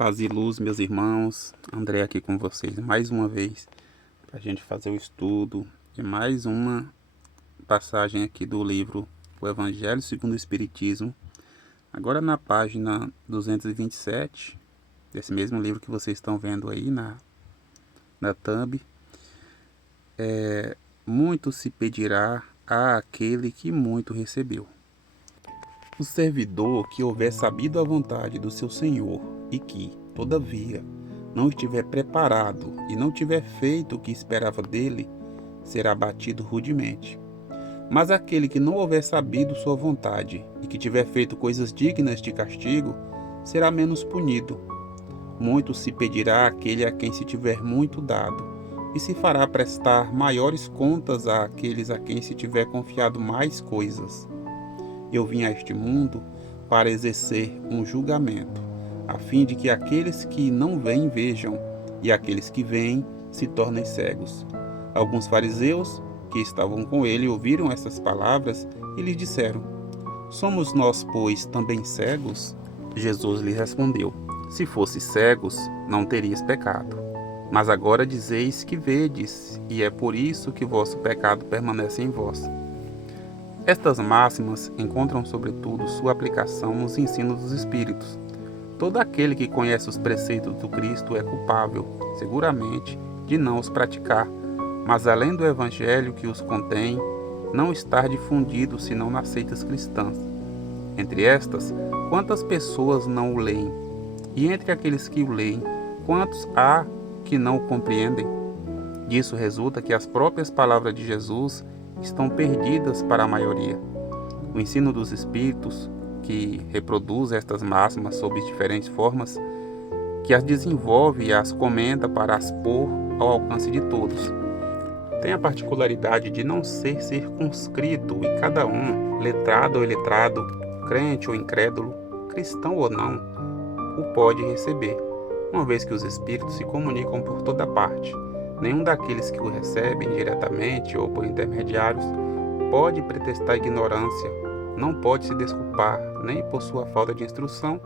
Paz e luz, meus irmãos. André aqui com vocês mais uma vez para a gente fazer o estudo de mais uma passagem aqui do livro O Evangelho segundo o Espiritismo. Agora na página 227 desse mesmo livro que vocês estão vendo aí na thumb. Muito se pedirá àquele que muito recebeu. O servidor que houver sabido a vontade do seu senhor e que, todavia, não estiver preparado e não tiver feito o que esperava dele, será batido rudemente. Mas aquele que não houver sabido sua vontade e que tiver feito coisas dignas de castigo, será menos punido. Muito se pedirá àquele a quem se tiver muito dado, e se fará prestar maiores contas àqueles a quem se tiver confiado mais coisas. Eu vim a este mundo para exercer um julgamento, a fim de que aqueles que não veem vejam, e aqueles que veem se tornem cegos. Alguns fariseus que estavam com ele ouviram essas palavras e lhe disseram: Somos nós, pois, também cegos? Jesus lhe respondeu: Se fosses cegos, não terias pecado. Mas agora dizeis que vedes, e é por isso que vosso pecado permanece em vós. Estas máximas encontram sobretudo sua aplicação nos ensinos dos Espíritos. Todo aquele que conhece os preceitos do Cristo é culpável, seguramente, de não os praticar, mas além do Evangelho que os contém, não estar difundido senão nas seitas cristãs. Entre estas, quantas pessoas não o leem? E entre aqueles que o leem, quantos há que não o compreendem? Disso resulta que as próprias palavras de Jesus estão perdidas para a maioria. O ensino dos Espíritos, que reproduz estas máximas sob diferentes formas, que as desenvolve e as comenta para as pôr ao alcance de todos, tem a particularidade de não ser circunscrito e cada um, letrado ou iletrado, crente ou incrédulo, cristão ou não, o pode receber, uma vez que os Espíritos se comunicam por toda parte. Nenhum daqueles que o recebem diretamente ou por intermediários pode pretextar ignorância, não pode se desculpar nem por sua falta de instrução,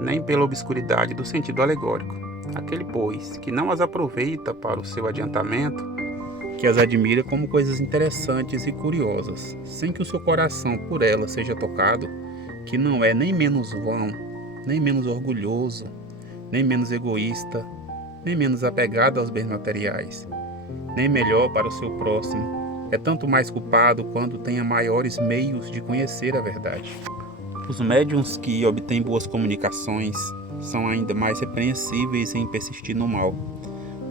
nem pela obscuridade do sentido alegórico. Aquele, pois, que não as aproveita para o seu adiantamento, que as admira como coisas interessantes e curiosas, sem que o seu coração por elas seja tocado, que não é nem menos vão, nem menos orgulhoso, nem menos egoísta, nem menos apegado aos bens materiais, nem melhor para o seu próximo, é tanto mais culpado quando tenha maiores meios de conhecer a verdade. Os médiuns que obtêm boas comunicações são ainda mais repreensíveis em persistir no mal,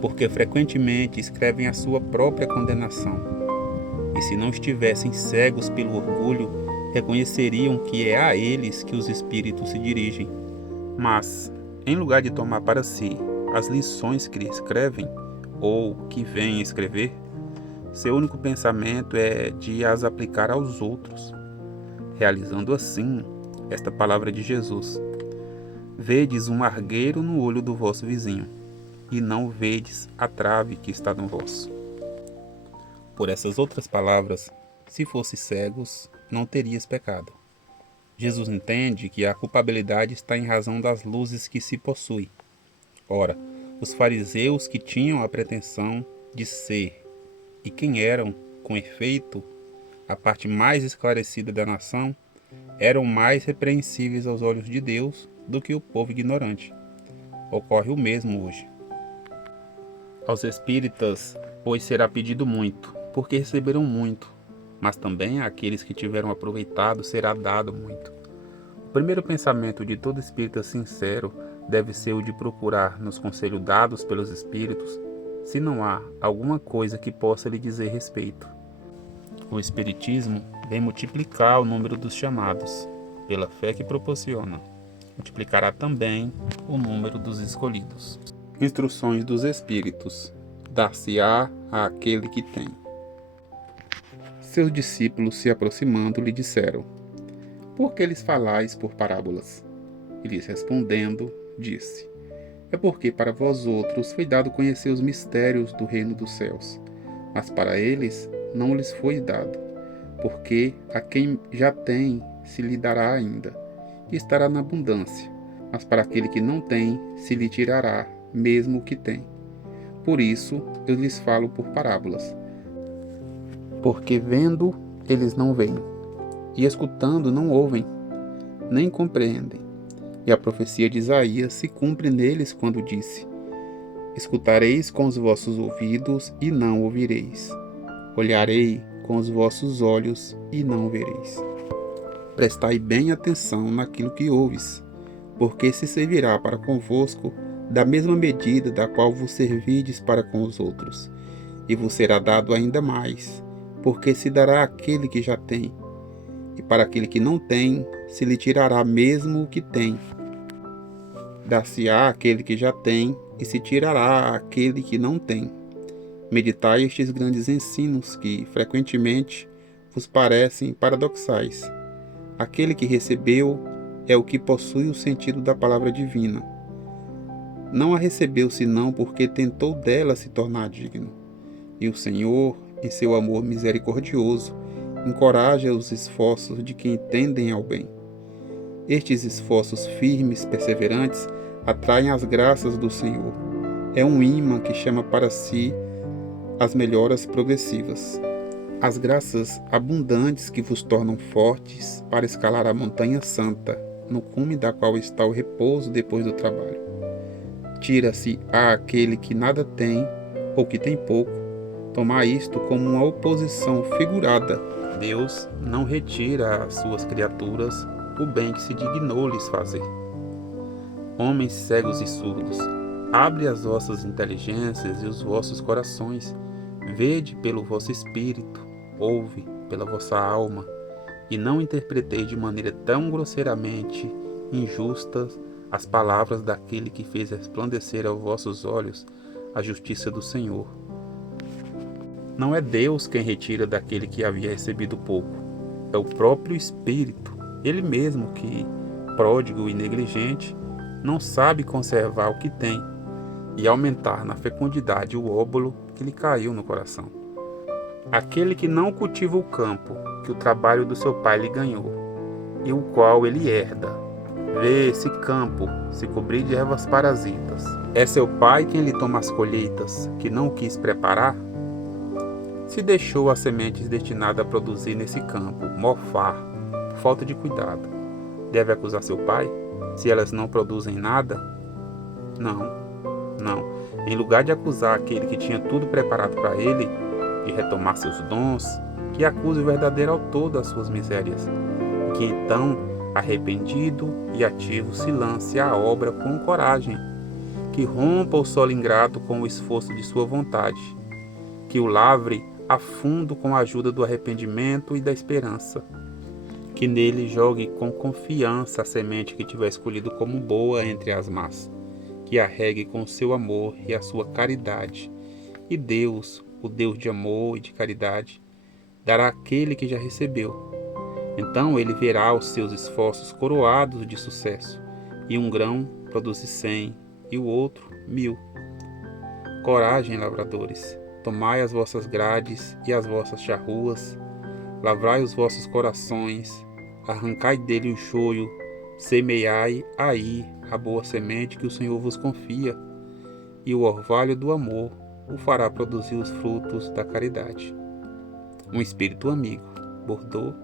porque frequentemente escrevem a sua própria condenação. E se não estivessem cegos pelo orgulho, reconheceriam que é a eles que os espíritos se dirigem. Mas, em lugar de tomar para si as lições que escrevem, ou que vêm escrever, seu único pensamento é de as aplicar aos outros, realizando assim esta palavra de Jesus: Vedes um argueiro no olho do vosso vizinho, e não vedes a trave que está no vosso. Por essas outras palavras, se fosses cegos, não terias pecado. Jesus entende que a culpabilidade está em razão das luzes que se possui. Ora, os fariseus que tinham a pretensão de ser, e quem eram, com efeito, a parte mais esclarecida da nação, eram mais repreensíveis aos olhos de Deus do que o povo ignorante. Ocorre o mesmo hoje. Aos espíritas, pois, será pedido muito, porque receberam muito, mas também àqueles que tiveram aproveitado será dado muito. O primeiro pensamento de todo espírita sincero deve ser o de procurar nos conselhos dados pelos espíritos se não há alguma coisa que possa lhe dizer respeito. O espiritismo vem multiplicar o número dos chamados, pela fé que proporciona. Multiplicará também o número dos escolhidos. Instruções dos Espíritos: dar-se-á àquele que tem. Seus discípulos, se aproximando, lhe disseram: Por que lhes falais por parábolas? E lhes respondendo, disse: É porque para vós outros foi dado conhecer os mistérios do reino dos céus, mas para eles não lhes foi dado, porque a quem já tem se lhe dará ainda, e estará na abundância, mas para aquele que não tem, se lhe tirará, mesmo o que tem. Por isso, eu lhes falo por parábolas. Porque vendo, eles não veem, e escutando, não ouvem, nem compreendem. E a profecia de Isaías se cumpre neles quando disse: escutareis com os vossos ouvidos e não ouvireis. Olharei com os vossos olhos e não vereis. Prestai bem atenção naquilo que ouves, porque se servirá para convosco da mesma medida da qual vos servides para com os outros, e vos será dado ainda mais, porque se dará àquele que já tem, e para aquele que não tem, se lhe tirará mesmo o que tem. Dar-se-á àquele que já tem, e se tirará àquele que não tem. Meditai estes grandes ensinos que, frequentemente, vos parecem paradoxais. Aquele que recebeu é o que possui o sentido da palavra divina. Não a recebeu senão porque tentou dela se tornar digno. E o Senhor, em seu amor misericordioso, encoraja os esforços de quem tendem ao bem. Estes esforços firmes, perseverantes, atraem as graças do Senhor. É um ímã que chama para si as melhoras progressivas. As graças abundantes que vos tornam fortes para escalar a montanha santa, no cume da qual está o repouso depois do trabalho. Tira-se àquele que nada tem, ou que tem pouco. Tomar isto como uma oposição figurada. Deus não retira às suas criaturas o bem que se dignou lhes fazer. Homens cegos e surdos, abre as vossas inteligências e os vossos corações, vede pelo vosso espírito, ouve pela vossa alma, e não interpretei de maneira tão grosseiramente injustas as palavras daquele que fez resplandecer aos vossos olhos a justiça do Senhor. Não é Deus quem retira daquele que havia recebido pouco, é o próprio Espírito, ele mesmo que, pródigo e negligente, não sabe conservar o que tem e aumentar na fecundidade o óbolo que lhe caiu no coração. Aquele que não cultiva o campo que o trabalho do seu pai lhe ganhou, e o qual ele herda, vê esse campo se cobrir de ervas parasitas. É seu pai quem lhe toma as colheitas, que não quis preparar? Se deixou as sementes destinadas a produzir nesse campo mofar, por falta de cuidado, deve acusar seu pai, se elas não produzem nada? Não. Em lugar de acusar aquele que tinha tudo preparado para ele, de retomar seus dons, que acuse o verdadeiro autor das suas misérias, e que então, arrependido e ativo, se lance à obra com coragem, que rompa o solo ingrato com o esforço de sua vontade, que o lavre a fundo com a ajuda do arrependimento e da esperança, que nele jogue com confiança a semente que tiver escolhido como boa entre as más, que a regue com o seu amor e a sua caridade. E Deus, o Deus de amor e de caridade, dará àquele que já recebeu. Então ele verá os seus esforços coroados de sucesso, e um grão produz 100, e o outro 1000. Coragem, lavradores, tomai as vossas grades e as vossas charruas, lavrai os vossos corações, arrancai dele o joio, semeai aí a boa semente que o Senhor vos confia, e o orvalho do amor o fará produzir os frutos da caridade. Um Espírito Amigo, Bordeaux,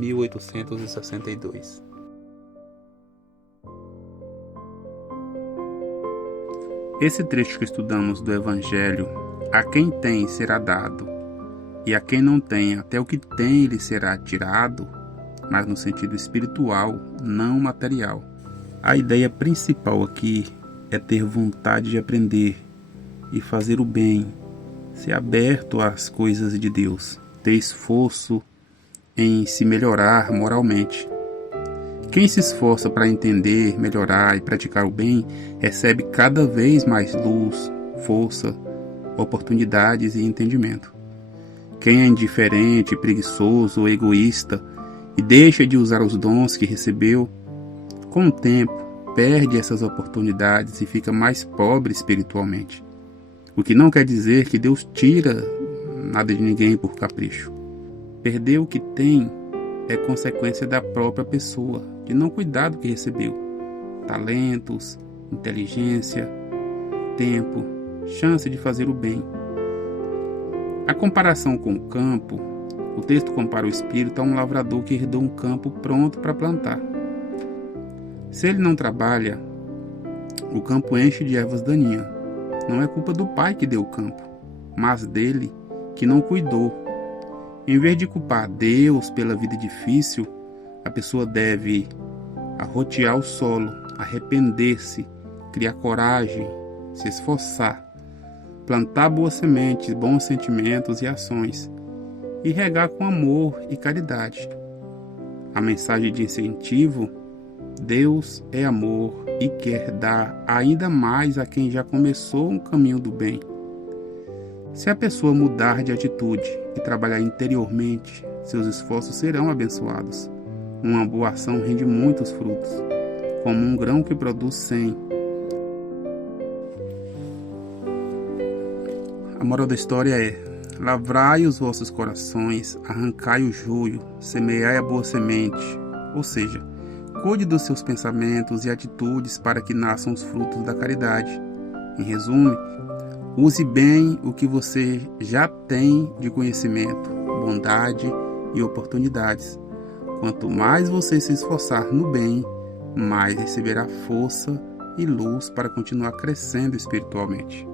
1862. Esse trecho que estudamos do Evangelho, a quem tem será dado, e a quem não tem, até o que tem lhe será tirado, mas no sentido espiritual, não material. A ideia principal aqui é ter vontade de aprender e fazer o bem, ser aberto às coisas de Deus, ter esforço em se melhorar moralmente. Quem se esforça para entender, melhorar e praticar o bem, recebe cada vez mais luz, força, oportunidades e entendimento. Quem é indiferente, preguiçoso ou egoísta e deixa de usar os dons que recebeu, com o tempo perde essas oportunidades e fica mais pobre espiritualmente. O que não quer dizer que Deus tira nada de ninguém por capricho. Perder o que tem é consequência da própria pessoa, de não cuidar do que recebeu. talentos, inteligência, tempo, chance de fazer o bem. A comparação com o campo, o texto compara o espírito a um lavrador que herdou um campo pronto para plantar. Se ele não trabalha, o campo enche de ervas daninhas. Não é culpa do pai que deu o campo, mas dele que não cuidou. Em vez de culpar Deus pela vida difícil, a pessoa deve arrotear o solo, arrepender-se, criar coragem, se esforçar, plantar boas sementes, bons sentimentos e ações, e regar com amor e caridade. A mensagem de incentivo: Deus é amor e quer dar ainda mais a quem já começou um caminho do bem. Se a pessoa mudar de atitude e trabalhar interiormente, seus esforços serão abençoados. Uma boa ação rende muitos frutos, como um grão que produz 100. A moral da história é: lavrai os vossos corações, arrancai o joio, semeai a boa semente. Ou seja, cuide dos seus pensamentos e atitudes para que nasçam os frutos da caridade. Em resumo, use bem o que você já tem de conhecimento, bondade e oportunidades. Quanto mais você se esforçar no bem, mais receberá força e luz para continuar crescendo espiritualmente.